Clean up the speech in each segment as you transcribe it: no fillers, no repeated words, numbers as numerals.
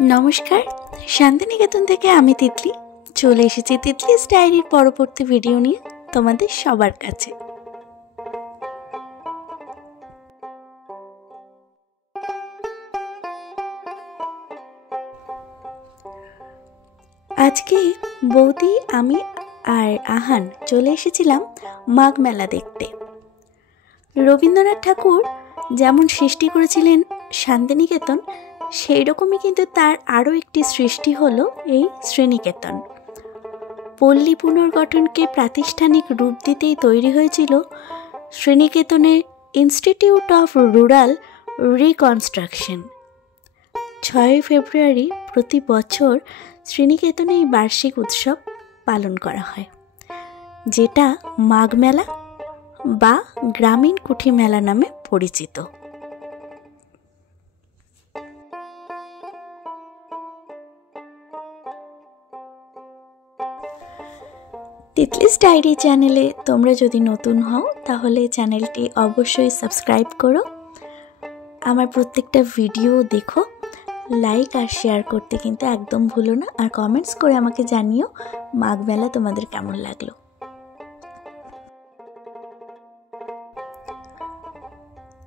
नमस्कार शांतिनिकेतन থেকে আমি তিতলি চলে এসেছি তিতলিস ডায়েরির পরবর্তী ভিডিও নিয়ে তোমাদের সবার কাছে। আজকে বৌদি আমি আর আহান চলে এসেছিলাম মাঘ মেলা দেখতে। রবীন্দ্রনাথ ঠাকুর যেমন সৃষ্টি করেছিলেন শান্তিনিকেতন, সেই রকমই কিন্তু তার আরও একটি সৃষ্টি হলো এই শ্রীনিকেতন। পল্লী পুনর্গঠনকে প্রাতিষ্ঠানিক রূপ দিতেই তৈরি হয়েছিল শ্রীনিকেতনের ইনস্টিটিউট অফ রুরাল রিকনস্ট্রাকশন। 6 ফেব্রুয়ারি প্রতি বছর শ্রীনিকেতনে এই বার্ষিক উৎসব পালন করা হয়, যেটা মাঘ মেলা বা গ্রামীণ কুঠি মেলা নামে পরিচিত। তিতলিস ডায়েরি চ্যানেলে তোমরা যদি নতুন হও তাহলে চ্যানেলটি অবশ্যই সাবস্ক্রাইব করো, আমার প্রত্যেকটা ভিডিও দেখো, লাইক আর শেয়ার করতে কিন্তু একদম ভুলো না, আর কমেন্টস করে আমাকে জানিও মাঘ মেলা তোমাদের কেমন লাগলো।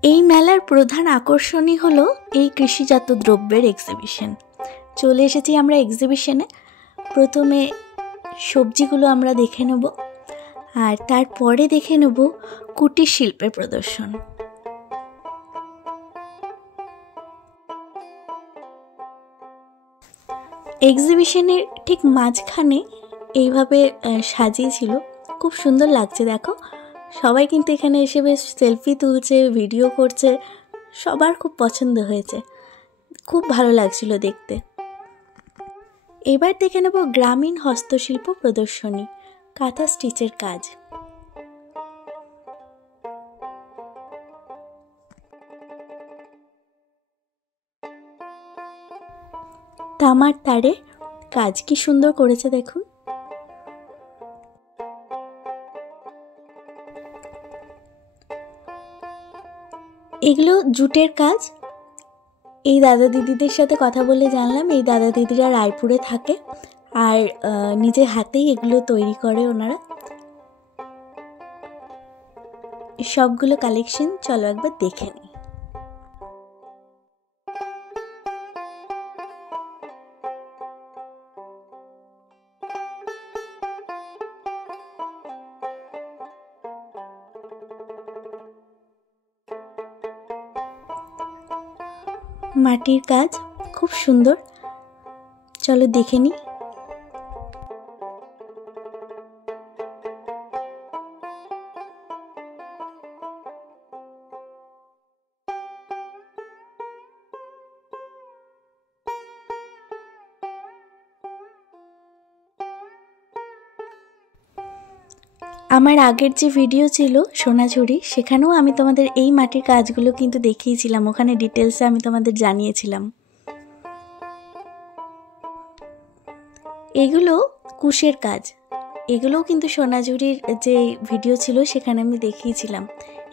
এই মেলার প্রধান আকর্ষণই হলো এই কৃষিজাত দ্রব্যের এক্সিবিশন। চলে এসেছি আমরা এক্সিবিশনে। প্রথমে সবজিগুলো আমরা দেখে নেব, আর তারপরে দেখে নেব কুটির শিল্পের প্রদর্শন। এক্সিবিশনের ঠিক মাঝখানে এইভাবে সাজিয়েছিল, খুব সুন্দর লাগছে। দেখো সবাই কিন্তু এখানে এসে বেশ সেলফি তুলছে, ভিডিও করছে, সবার খুব পছন্দ হয়েছে, খুব ভালো লাগছিল দেখতে। এবার দেখে নেব গ্রামীণ হস্তশিল্প প্রদর্শনী, কাঁথা স্টিচের কাজ। তামার তারে কাজ কি সুন্দর করেছে দেখুন। এগুলো জুটের কাজ। এই দাদা দিদিদের সাথে কথা বলে জানলাম এই দাদা দিদিরা রায়পুরে থাকে, আর নিজে হাতেই এগুলো তৈরি করে ওনারা। সবগুলো কালেকশন চলো একবার দেখে নিই। মাটির কাজ খুব সুন্দর, চলো দেখে নিই। আমার আগের যে ভিডিও ছিল সোনাঝুরি, সেখানেও আমি তোমাদের এই মাটির কাজগুলো কিন্তু দেখিয়েছিলাম, ওখানে ডিটেলসে আমি তোমাদের জানিয়েছিলাম। এগুলো কুশের কাজ, এগুলোও কিন্তু সোনাঝুরির যে ভিডিও ছিল সেখানে আমি দেখিয়েছিলাম।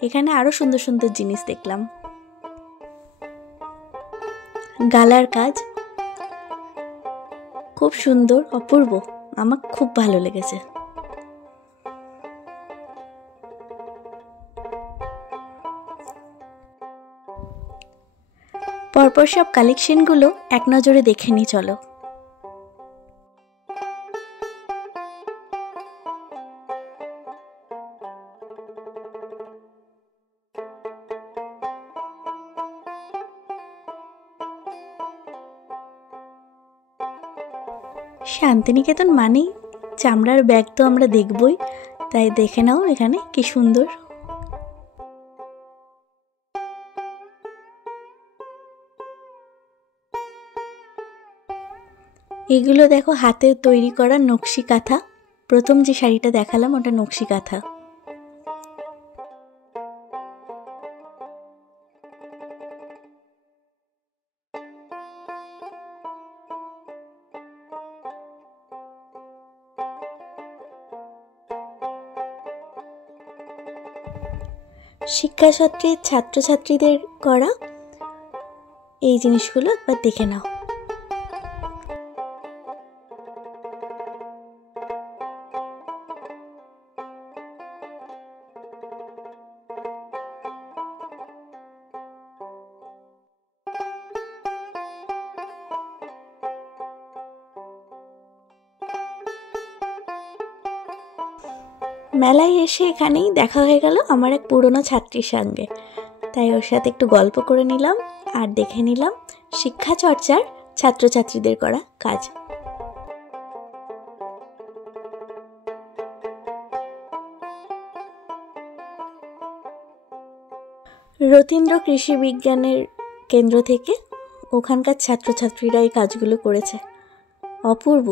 এখানে আরও সুন্দর সুন্দর জিনিস দেখলাম। গালার কাজ খুব সুন্দর, অপূর্ব, আমার খুব ভালো লেগেছে। পরপর সব কালেকশনগুলো এক নজরে দেখে নিই চলো। শান্তিনিকেতন মানেই চামড়ার ব্যাগ তো আমরা দেখবই, তাই দেখে নাও এখানে কি সুন্দর। এগুলো দেখো হাতে তৈরি করা নকশি কাঁথা। প্রথম যে শাড়িটা দেখালাম ওটা নকশি কাঁথা। শিক্ষাক্ষেত্রে ছাত্রছাত্রীদের করা এই জিনিসগুলো একবার দেখে নাও। মেলায় এসে এখানেই দেখা হয়ে গেল আমার এক পুরনো ছাত্রীর সঙ্গে, তাই ওর সাথে একটু গল্প করে নিলাম আর দেখে নিলাম শিক্ষা চর্চার ছাত্রছাত্রীদের করা কাজ। রতীন্দ্র কৃষি বিজ্ঞানের কেন্দ্র থেকে ওখানকার ছাত্রছাত্রীরা এই কাজগুলো করেছে, অপূর্ব।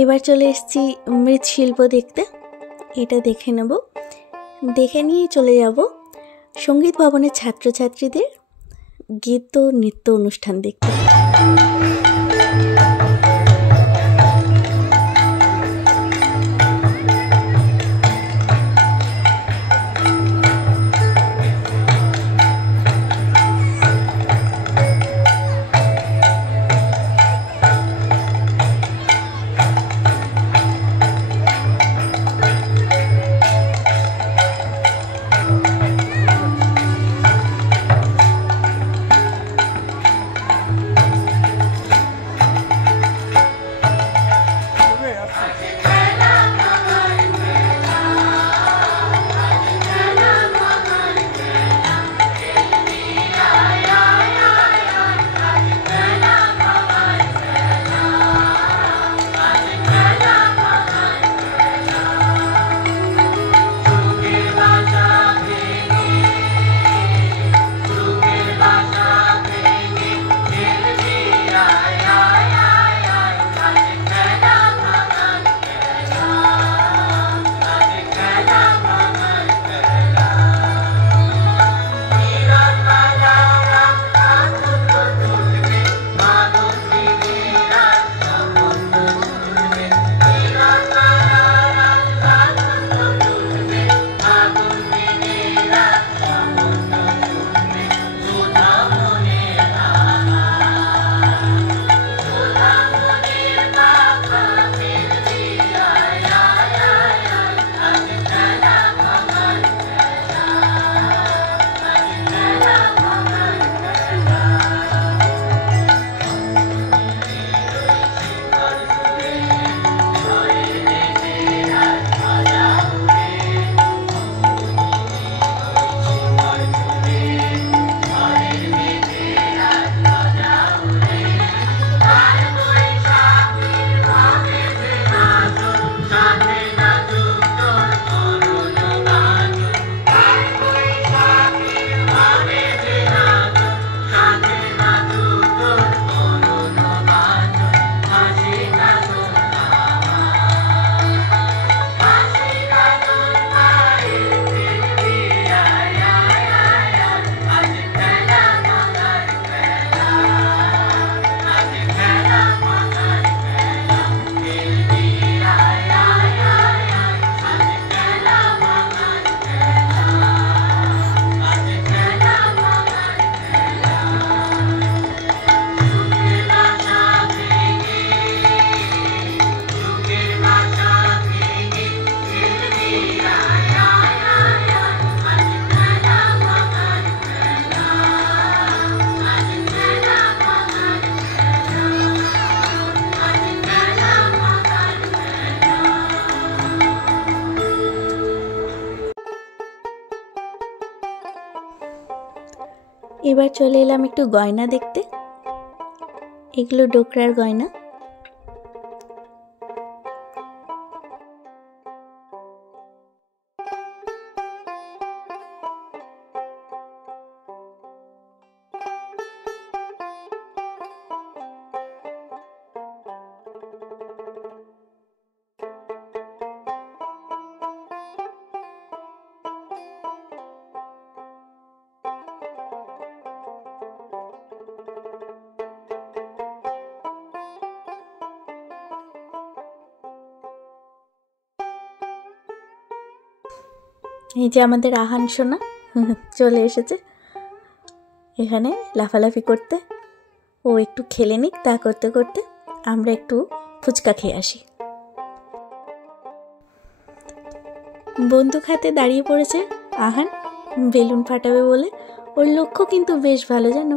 এবার চলে এসেছি মৃৎশিল্প দেখতে, এটা দেখে নেব, দেখে নিয়েই চলে যাব সঙ্গীত ভবনের ছাত্রছাত্রীদের গীত ও নৃত্য অনুষ্ঠান দেখতে। এবার চলে এলাম একটু গয়না দেখতে, এগুলো ডোকরার গয়না। এই যে আমাদের আহান সোনা চলে এসেছে এখানে লাফালাফি করতে, ও একটু খেলে নিক, তা করতে করতে আমরা একটু ফুচকা খেয়ে আসি। বন্দুক হাতে দাঁড়িয়ে পড়েছে আহান বেলুন ফাটাবে বলে। ওর লক্ষ্য কিন্তু বেশ ভালো জানো।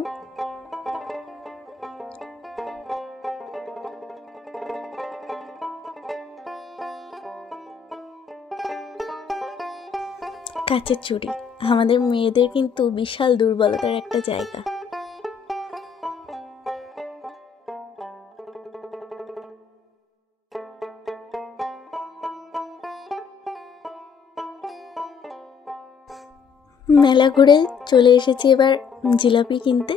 কাচের চুড়ি আমাদের মেয়েদের কিন্তু বিশাল দুর্বলতার একটা জায়গা। মেলা ঘুরে চলে এসেছি এবার জিলাপি কিনতে।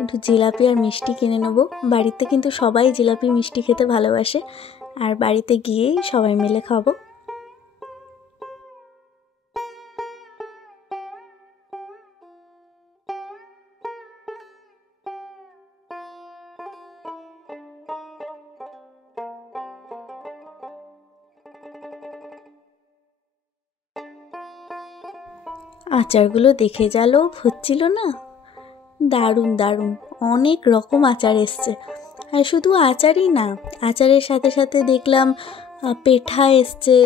একটু জিলাপি আর মিষ্টি কিনে নেবো। বাড়িতে কিন্তু সবাই জিলাপি মিষ্টি খেতে ভালোবাসে, আর বাড়িতে গিয়েই সবাই মিলে খাবো। আচারগুলো দেখে যা লোভ হচ্ছিল না, দারুণ দারুণ অনেক রকম আচার এসছে। আর শুধু আচারই না, আচারের সাথে সাথে দেখলাম পেঠা এসছে,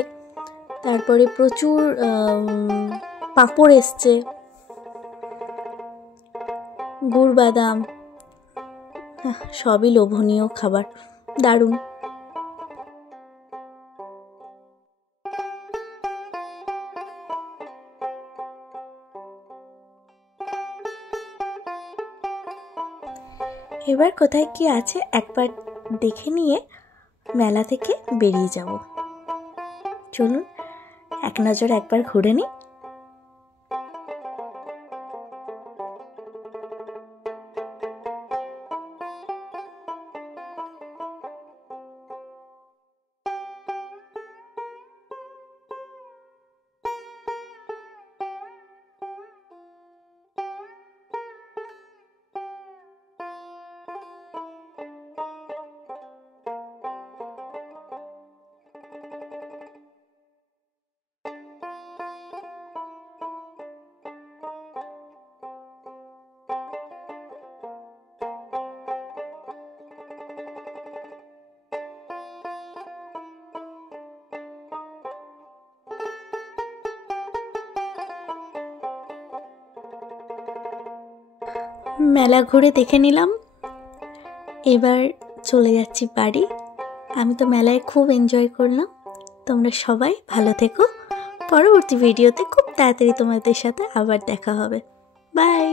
তারপরে প্রচুর পাঁপড় এসছে, গুড় বাদাম, সবই লোভনীয় খাবার, দারুণ। এবার কোথায় কি আছে একবার দেখে নিয়ে মেলা থেকে বেরিয়ে যাব। চলুন এক নজর একবার ঘুরে নিই। মেলা ঘুরে দেখে নিলাম, এবার চলে যাচ্ছি বাড়ি। আমি তো মেলায় খুব এনজয় করলাম। তোমরা সবাই ভালো থেকো। পরবর্তী ভিডিওতে খুব তাড়াতাড়ি তোমাদের সাথে আবার দেখা হবে। বাই।